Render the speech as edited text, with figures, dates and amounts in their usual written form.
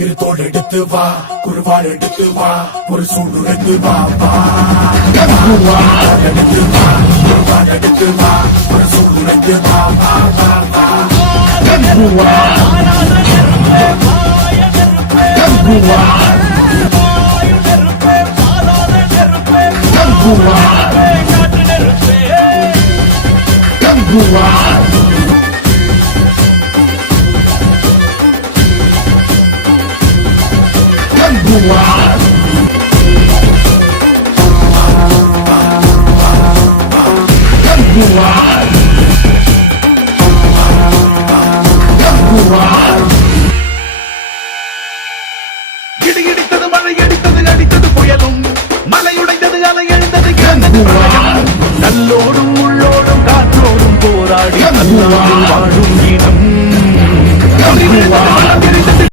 இரு தோள் எடுத்து வா குருவாள் எடுத்து வா ஒரு சூடு எடுத்து வா எடுத்து வா குருவாள் எடுத்து வா ஒரு சூடு எடுத்து வா இடித்தது மழை அடித்தது அடித்தது புயலும் மலையுடைந்தது அலை எழுந்தது நல்லோடும் உள்ளோடும் காற்றோடும் போராடி வாழும் இனம்